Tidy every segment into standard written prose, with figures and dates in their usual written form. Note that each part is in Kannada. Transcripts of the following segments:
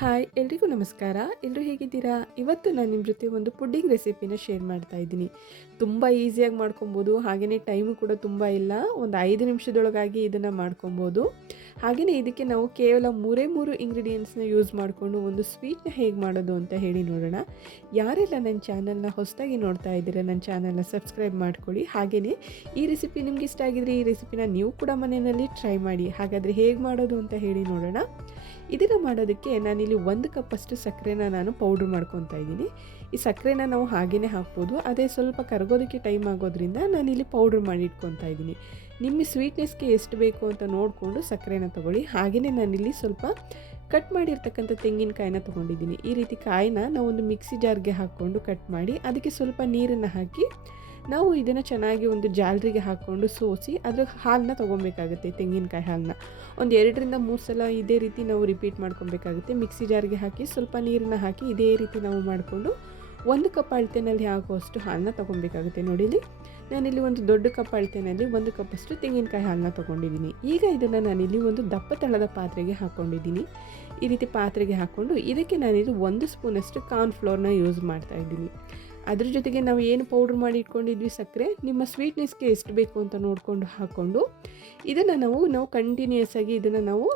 ಹಾಯ್ ಎಲ್ರಿಗೂ ನಮಸ್ಕಾರ. ಎಲ್ಲರೂ ಹೇಗಿದ್ದೀರಾ? ಇವತ್ತು ನಾನು ನಿಮ್ಮ ಜೊತೆ ಒಂದು ಪುಡ್ಡಿಂಗ್ ರೆಸಿಪಿನ ಶೇರ್ ಮಾಡ್ತಾ ಇದ್ದೀನಿ. ತುಂಬ ಈಸಿಯಾಗಿ ಮಾಡ್ಕೊಬೋದು. ಹಾಗೆಯೇ ಟೈಮು ಕೂಡ ತುಂಬ ಇಲ್ಲ. ಒಂದು 5 ನಿಮಿಷದೊಳಗಾಗಿ ಇದನ್ನು ಮಾಡ್ಕೊಬೋದು. ಹಾಗೆಯೇ ಇದಕ್ಕೆ ನಾವು ಕೇವಲ 3 ಇಂಗ್ರೀಡಿಯೆಂಟ್ಸ್ನ ಯೂಸ್ ಮಾಡಿಕೊಂಡು ಒಂದು ಸ್ವೀಟ್ನ ಹೇಗೆ ಮಾಡೋದು ಅಂತ ಹೇಳಿ ನೋಡೋಣ. ಯಾರೆಲ್ಲ ನನ್ನ ಚಾನಲ್ನ ಹೊಸದಾಗಿ ನೋಡ್ತಾ ಇದ್ದೀರಾ, ನನ್ನ ಚಾನಲ್ನ ಸಬ್ಸ್ಕ್ರೈಬ್ ಮಾಡ್ಕೊಳ್ಳಿ. ಹಾಗೆಯೇ ಈ ರೆಸಿಪಿ ನಿಮ್ಗೆ ಇಷ್ಟ ಆಗಿದ್ರೆ ಈ ರೆಸಿಪಿನ ನೀವು ಕೂಡ ಮನೆಯಲ್ಲಿ ಟ್ರೈ ಮಾಡಿ. ಹಾಗಾದರೆ ಹೇಗೆ ಮಾಡೋದು ಅಂತ ಹೇಳಿ ನೋಡೋಣ. ಇದನ್ನು ಮಾಡೋದಕ್ಕೆ ನಾನಿಲ್ಲಿ 1 ಕಪ್ಪಷ್ಟು ಸಕ್ಕರೆನ ನಾನು ಪೌಡ್ರ್ ಮಾಡ್ಕೊತಾ ಇದ್ದೀನಿ. ಈ ಸಕ್ಕರೆನ ನಾವು ಹಾಗೇ ಹಾಕ್ಬೋದು. ಅದೇ ಸ್ವಲ್ಪ ಕರಗೋದಕ್ಕೆ ಟೈಮ್ ಆಗೋದ್ರಿಂದ ನಾನಿಲ್ಲಿ ಪೌಡ್ರ್ ಮಾಡಿ ಇಟ್ಕೊತಾ ಇದ್ದೀನಿ. ನಿಮ್ಮ ಸ್ವೀಟ್ನೆಸ್ಗೆ ಎಷ್ಟು ಬೇಕು ಅಂತ ನೋಡಿಕೊಂಡು ಸಕ್ಕರೆನ ತೊಗೊಳ್ಳಿ. ಹಾಗೆಯೇ ನಾನಿಲ್ಲಿ ಸ್ವಲ್ಪ ಕಟ್ ಮಾಡಿರ್ತಕ್ಕಂಥ ತೆಂಗಿನಕಾಯಿನ ತೊಗೊಂಡಿದ್ದೀನಿ. ಈ ರೀತಿ ಕಾಯಿನ ನಾವು ಒಂದು ಮಿಕ್ಸಿ ಜಾರ್ಗೆ ಹಾಕ್ಕೊಂಡು ಕಟ್ ಮಾಡಿ ಅದಕ್ಕೆ ಸ್ವಲ್ಪ ನೀರನ್ನು ಹಾಕಿ ನಾವು ಇದನ್ನು ಚೆನ್ನಾಗಿ ಒಂದು ಜಾಲರಿಗೆ ಹಾಕ್ಕೊಂಡು ಸೋಸಿ ಅದ್ರ ಹಾಲನ್ನ ತೊಗೊಬೇಕಾಗುತ್ತೆ. ತೆಂಗಿನಕಾಯಿ ಹಾಲನ್ನ ಒಂದು 2-3 ಸಲ ಇದೇ ರೀತಿ ನಾವು ರಿಪೀಟ್ ಮಾಡ್ಕೊಬೇಕಾಗುತ್ತೆ. ಮಿಕ್ಸಿ ಜಾರ್ಗೆ ಹಾಕಿ ಸ್ವಲ್ಪ ನೀರನ್ನು ಹಾಕಿ ಇದೇ ರೀತಿ ನಾವು ಮಾಡಿಕೊಂಡು 1 ಕಪ್ ಅಳತೆನಲ್ಲಿ ಹಾಕುವಷ್ಟು ಹಾಲನ್ನ ತೊಗೊಬೇಕಾಗುತ್ತೆ. ನೋಡಿಲಿ, ನಾನಿಲ್ಲಿ ಒಂದು ದೊಡ್ಡ ಕಪ್ ಅಳತೆನಲ್ಲಿ 1 ಕಪ್ಪಷ್ಟು ತೆಂಗಿನಕಾಯಿ ಹಾಲನ್ನ ತೊಗೊಂಡಿದ್ದೀನಿ. ಈಗ ಇದನ್ನು ನಾನಿಲ್ಲಿ ಒಂದು ದಪ್ಪ ತಳದ ಪಾತ್ರೆಗೆ ಹಾಕ್ಕೊಂಡಿದ್ದೀನಿ. ಈ ರೀತಿ ಪಾತ್ರೆಗೆ ಹಾಕ್ಕೊಂಡು ಇದಕ್ಕೆ ನಾನಿಲ್ಲಿ 1 ಸ್ಪೂನಷ್ಟು ಕಾರ್ನ್ಫ್ಲೋರ್ನ ಯೂಸ್ ಮಾಡ್ತಾಯಿದ್ದೀನಿ. ಅದ್ರ ಜೊತೆಗೆ ನಾವು ಏನು ಪೌಡ್ರ್ ಮಾಡಿ ಇಟ್ಕೊಂಡಿದ್ವಿ ಸಕ್ಕರೆ, ನಿಮ್ಮ ಸ್ವೀಟ್ನೆಸ್ಗೆ ಎಷ್ಟು ಬೇಕು ಅಂತ ನೋಡಿಕೊಂಡು ಹಾಕ್ಕೊಂಡು ಇದನ್ನು ನಾವು ಕಂಟಿನ್ಯೂಯಸ್ ಆಗಿ ಇದನ್ನು ನಾವು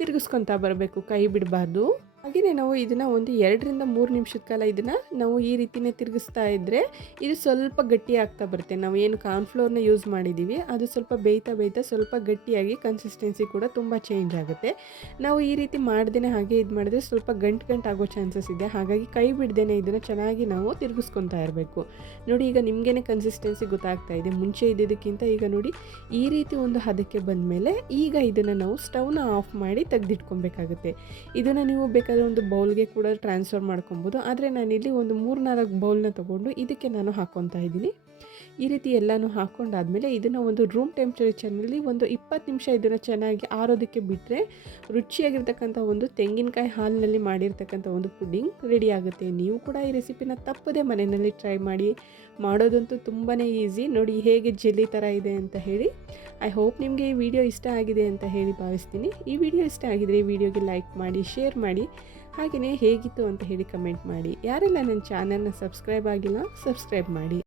ತಿರುಗಿಸ್ಕೊತಾ ಬರಬೇಕು, ಕೈ ಬಿಡಬಾರ್ದು. ಹಾಗೆಯೇ ನಾವು ಇದನ್ನು ಒಂದು 2-3 ನಿಮಿಷದ ಕಾಲ ಇದನ್ನು ನಾವು ಈ ರೀತಿಯೇ ತಿರುಗಿಸ್ತಾ ಇದ್ದರೆ ಇದು ಸ್ವಲ್ಪ ಗಟ್ಟಿ ಆಗ್ತಾ ಬರುತ್ತೆ. ನಾವು ಏನು ಕಾರ್ನ್ಫ್ಲೋರ್ನ ಯೂಸ್ ಮಾಡಿದ್ದೀವಿ ಅದು ಸ್ವಲ್ಪ ಬೇಯ್ತಾ ಸ್ವಲ್ಪ ಗಟ್ಟಿಯಾಗಿ ಕನ್ಸಿಸ್ಟೆನ್ಸಿ ಕೂಡ ತುಂಬ ಚೇಂಜ್ ಆಗುತ್ತೆ. ನಾವು ಈ ರೀತಿ ಮಾಡ್ದೇ ಹಾಗೆ ಇದು ಮಾಡಿದ್ರೆ ಸ್ವಲ್ಪ ಗಂಟು ಆಗೋ ಚಾನ್ಸಸ್ ಇದೆ. ಹಾಗಾಗಿ ಕೈ ಬಿಡ್ದೇ ಇದನ್ನು ಚೆನ್ನಾಗಿ ನಾವು ತಿರುಗಿಸ್ಕೊತಾ ಇರಬೇಕು. ನೋಡಿ, ಈಗ ನಿಮಗೇನೆ ಕನ್ಸಿಸ್ಟೆನ್ಸಿ ಗೊತ್ತಾಗ್ತಾ ಇದೆ. ಮುಂಚೆ ಇದ್ದಿದ್ದಕ್ಕಿಂತ ಈಗ ನೋಡಿ ಈ ರೀತಿ ಒಂದು ಹದಕ್ಕೆ ಬಂದಮೇಲೆ ಈಗ ಇದನ್ನು ನಾವು ಸ್ಟವ್ನ ಆಫ್ ಮಾಡಿ ತೆಗೆದಿಟ್ಕೊಬೇಕಾಗುತ್ತೆ. ಇದನ್ನು ನೀವು ಬೇಕಾದ್ರೆ ಒಂದು ಬೌಲ್ಗೆ ಕೂಡ ಟ್ರಾನ್ಸ್ಫರ್ ಮಾಡ್ಕೊಬೋದು. ಆದರೆ ನಾನಿಲ್ಲಿ ಒಂದು 3-4 ಬೌಲ್ನ ತೊಗೊಂಡು ಇದಕ್ಕೆ ನಾನು ಹಾಕ್ಕೊತಾ ಇದ್ದೀನಿ. ಈ ರೀತಿ ಎಲ್ಲನೂ ಹಾಕ್ಕೊಂಡಾದಮೇಲೆ ಇದನ್ನು ಒಂದು ರೂಮ್ ಟೆಂಪ್ರೇಚರ್ನಲ್ಲಿ ಒಂದು 20 ನಿಮಿಷ ಇದನ್ನು ಚೆನ್ನಾಗಿ ಆರೋದಕ್ಕೆ ಬಿಟ್ಟರೆ ರುಚಿಯಾಗಿರ್ತಕ್ಕಂಥ ಒಂದು ತೆಂಗಿನಕಾಯಿ ಹಾಲಿನಲ್ಲಿ ಮಾಡಿರ್ತಕ್ಕಂಥ ಒಂದು ಪುಡ್ಡಿಂಗ್ ರೆಡಿ ಆಗುತ್ತೆ. ನೀವು ಕೂಡ ಈ ರೆಸಿಪಿನ ತಪ್ಪದೆ ಮನೆಯಲ್ಲಿ ಟ್ರೈ ಮಾಡಿ. ಮಾಡೋದಂತೂ ತುಂಬಾ ಈಸಿ. ನೋಡಿ ಹೇಗೆ ಜೆಲ್ಲಿ ಥರ ಇದೆ ಅಂತ ಹೇಳಿ. ಐ ಹೋಪ್ ನಿಮಗೆ ಈ ವಿಡಿಯೋ ಇಷ್ಟ ಆಗಿದೆ ಅಂತ ಹೇಳಿ ಭಾವಿಸ್ತೀನಿ. ಈ ವಿಡಿಯೋ ಇಷ್ಟ ಆಗಿದರೆ ಈ ವಿಡಿಯೋಗೆ ಲೈಕ್ ಮಾಡಿ, ಶೇರ್ ಮಾಡಿ, ಹಾಗೆಯೇ ಹೇಗಿತ್ತು ಅಂತ ಹೇಳಿ ಕಮೆಂಟ್ ಮಾಡಿ. ಯಾರೆಲ್ಲ ನನ್ನ ಚಾನಲ್ನ ಸಬ್ಸ್ಕ್ರೈಬ್ ಆಗಿಲ್ಲ, ಸಬ್ಸ್ಕ್ರೈಬ್ ಮಾಡಿ.